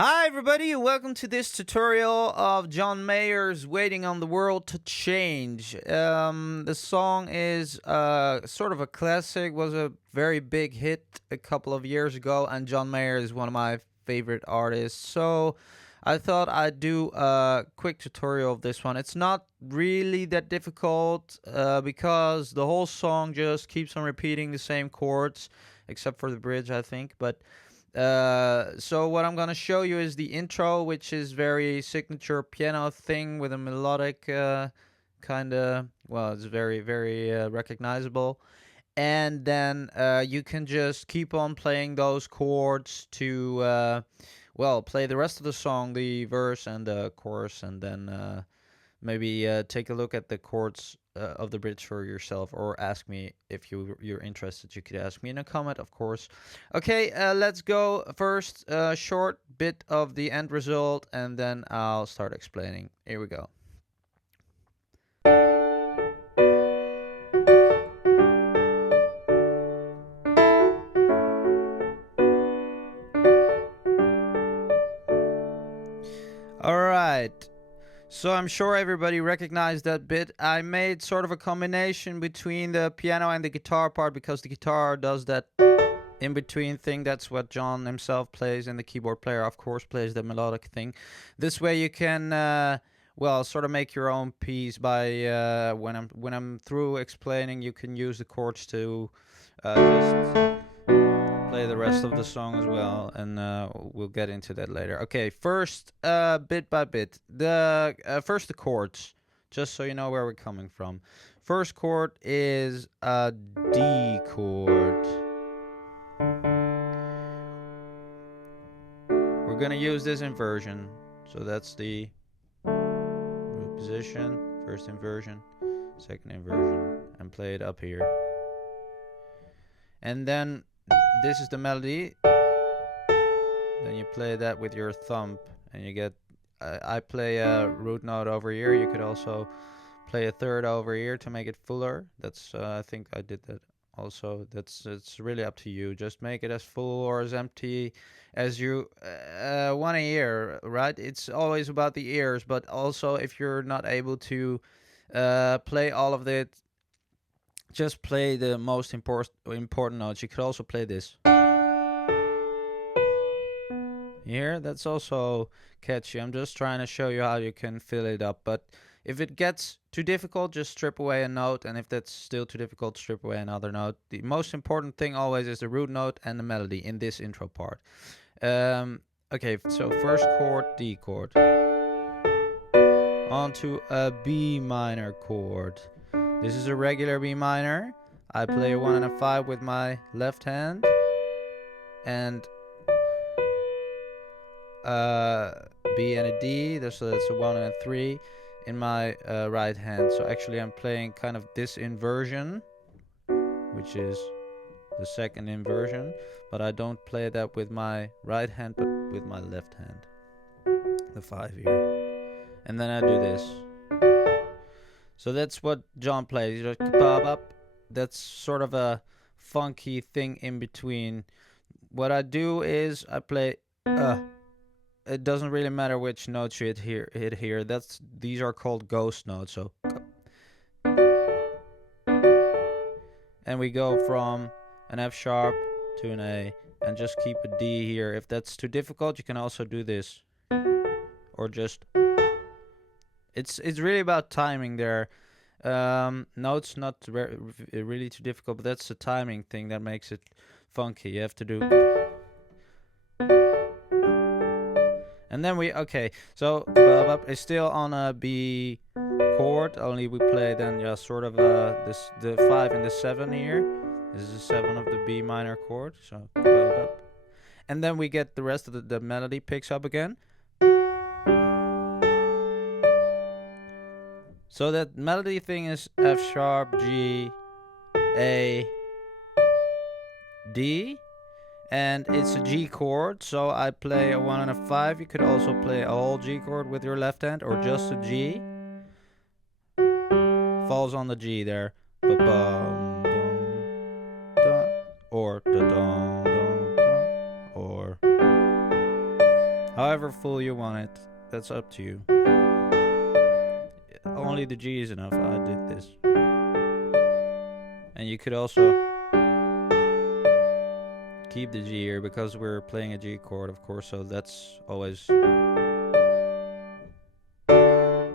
Hi everybody, welcome to this tutorial of John Mayer's Waiting on the World to Change. The song is sort of a classic, was a very big hit a couple of years ago, and John Mayer is one of my favorite artists. So I thought I'd do a quick tutorial of this one. It's not really that difficult because the whole song just keeps on repeating the same chords, except for the bridge, I think, but so what I'm gonna show you is the intro, which is very signature piano thing with a melodic kind of, well, it's very recognizable. And then you can just keep on playing those chords to, well, play the rest of the song, the verse and the chorus, and then maybe take a look at the chords of the bridge for yourself, or ask me if you're interested. You could ask me in a comment, of course. Okay, let's go. First, short bit of the end result, and then I'll start explaining. Here we go. All right. So I'm sure everybody recognized that bit. I made sort of a combination between the piano and the guitar part, because the guitar does that in-between thing. That's what John himself plays, and the keyboard player, of course, plays the melodic thing. This way you can, well, sort of make your own piece by, when I'm through explaining, you can use the chords to just play the rest of the song as well, and we'll get into that later. Okay, first, bit by bit. First the chords, just so you know where we're coming from. First chord is a D chord. We're gonna use this inversion, so that's the position, first inversion, second inversion, and play it up here. And then this is the melody. Then you play that with your thumb, and you get, I play a root note over here. You could also play a third over here to make it fuller. That's, I think I did that also. It's really up to you. Just make it as full or as empty as you want to hear, right? It's always about the ears, but also if you're not able to play all of it, just play the most important notes. You could also play this. Here, that's also catchy. I'm just trying to show you how you can fill it up, but if it gets too difficult, just strip away a note, and if that's still too difficult, strip away another note. The most important thing always is the root note and the melody in this intro part. Okay, so first chord, D chord. Onto a B minor chord. This is a regular B minor. I play a 1 and a 5 with my left hand, and B and a D, so that's a 1 and a 3 in my right hand. So actually I'm playing kind of this inversion, which is the second inversion, but I don't play that with my right hand, but with my left hand, the 5 here. And then I do this. So that's what John plays. You just pop up. That's sort of a funky thing in between. What I do is I play it doesn't really matter which notes you hit here. These are called ghost notes. So, and we go from an F sharp to an A, and just keep a D here. If that's too difficult, you can also do this, or just. It's really about timing there. Notes not really too difficult, but that's the timing thing that makes it funky. You have to do. And then okay, so is still on a B chord, only we play then just sort of the 5 and the 7 here. This is the 7 of the B minor chord, so and then we get the rest of the melody picks up again. So that melody thing is F sharp, G, A, D. And it's a G chord, so I play a 1 and a 5. You could also play a whole G chord with your left hand, or just a G. Falls on the G there. Or or However full you want it, that's up to you. Only the G is enough. I did this. And you could also keep the G here because we're playing a G chord, of course, so that's always.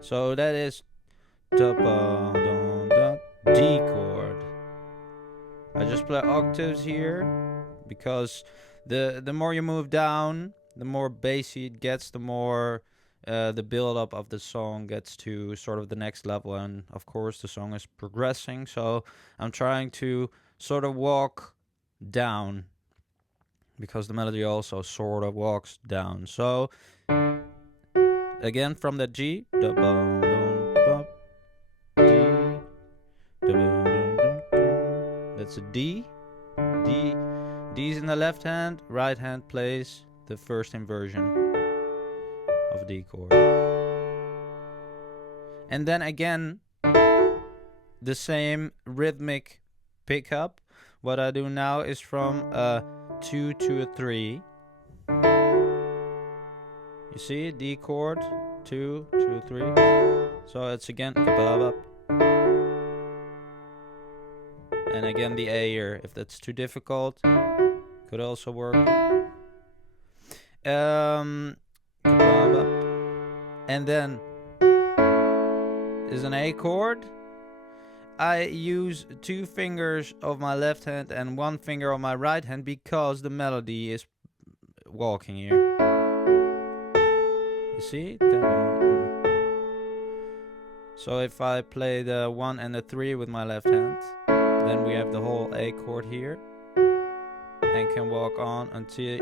So that is D chord. I just play octaves here because the more you move down, the more bassy it gets, the more the build-up of the song gets to sort of the next level, and of course the song is progressing, so I'm trying to sort of walk down because the melody also sort of walks down. So again from the G, that's a D. D's in the left hand, right hand plays the first inversion of D chord. And then again, the same rhythmic pickup. What I do now is from a 2 to a 3. You see, D chord, 2 to 3. So it's again, and again the A here. If that's too difficult, could also work. And then is an A chord. I use 2 fingers of my left hand and 1 finger of my right hand because the melody is walking here. You see? So if I play the 1 and the 3 with my left hand, then we have the whole A chord here and can walk on until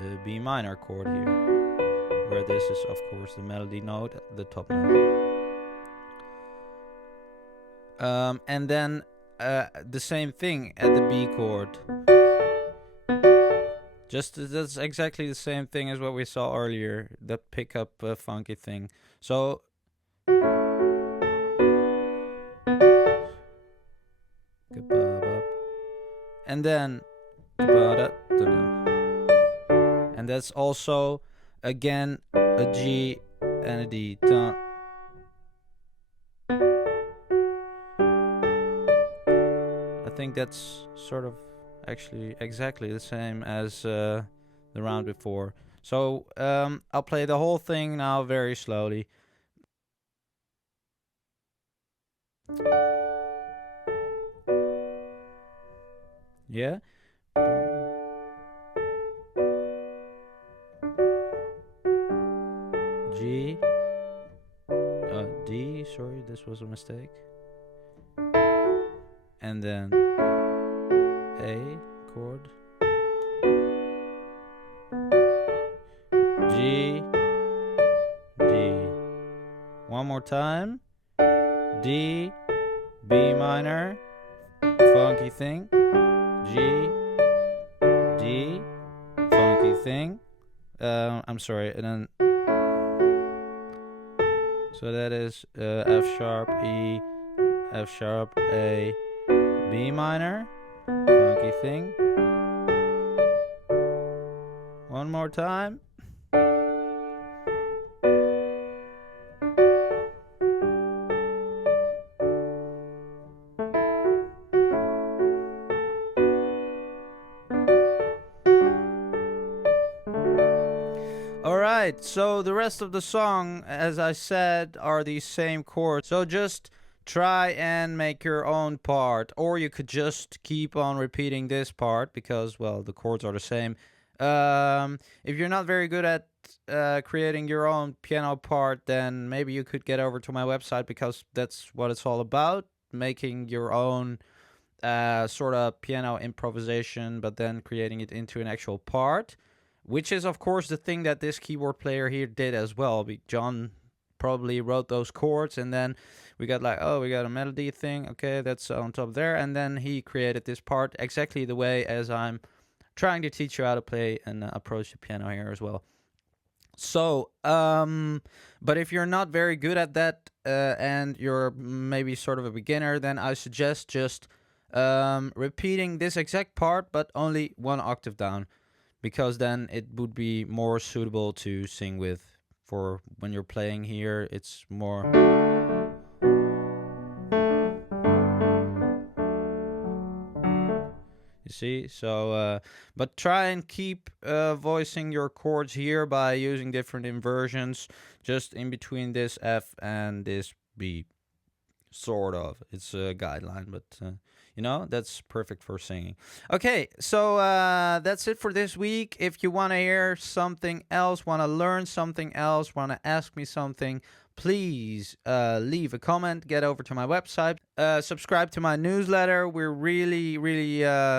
the B minor chord here, where this is of course the melody note, the top note. And then the same thing at the B chord. That's exactly the same thing as what we saw earlier, the pickup funky thing. So and then and that's also again a G and a D. I think that's sort of actually exactly the same as the round before. So I'll play the whole thing now very slowly. Yeah. G. D. Sorry, this was a mistake. And then A chord. G. D. One more time. D. B minor. Funky thing. G. D. Funky thing. I'm sorry, and then so that is F sharp, E, F sharp, A, B minor, funky thing. One more time. Alright, so the rest of the song, as I said, are these same chords. So just try and make your own part, or you could just keep on repeating this part because, well, the chords are the same. If you're not very good at creating your own piano part, then maybe you could get over to my website because that's what it's all about, making your own sort of piano improvisation, but then creating it into an actual part. Which is, of course, the thing that this keyboard player here did as well. John probably wrote those chords, and then we got like, oh, we got a melody thing. Okay, that's on top there. And then he created this part exactly the way as I'm trying to teach you how to play and approach the piano here as well. So, but if you're not very good at that and you're maybe sort of a beginner, then I suggest just repeating this exact part, but only 1 octave down. because then it would be more suitable to sing with. For when you're playing here, it's more. You see, so but try and keep voicing your chords here by using different inversions, just in between this F and this B. Sort of, it's a guideline, but that's perfect for singing. Okay, so that's it for this week. If you want to hear something else, want to learn something else, want to ask me something, please leave a comment, get over to my website, subscribe to my newsletter. We're really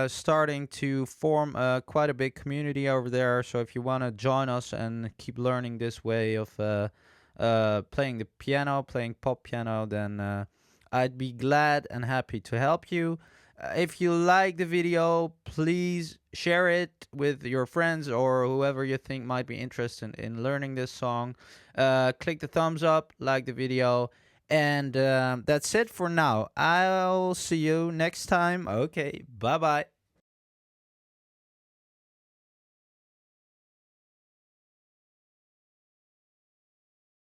starting to form quite a big community over there, so if you want to join us and keep learning this way of playing the piano, playing pop piano, then I'd be glad and happy to help you. If you like the video, please share it with your friends or whoever you think might be interested in learning this song. Click the thumbs up, like the video, and that's it for now. I'll see you next time. Okay, bye bye.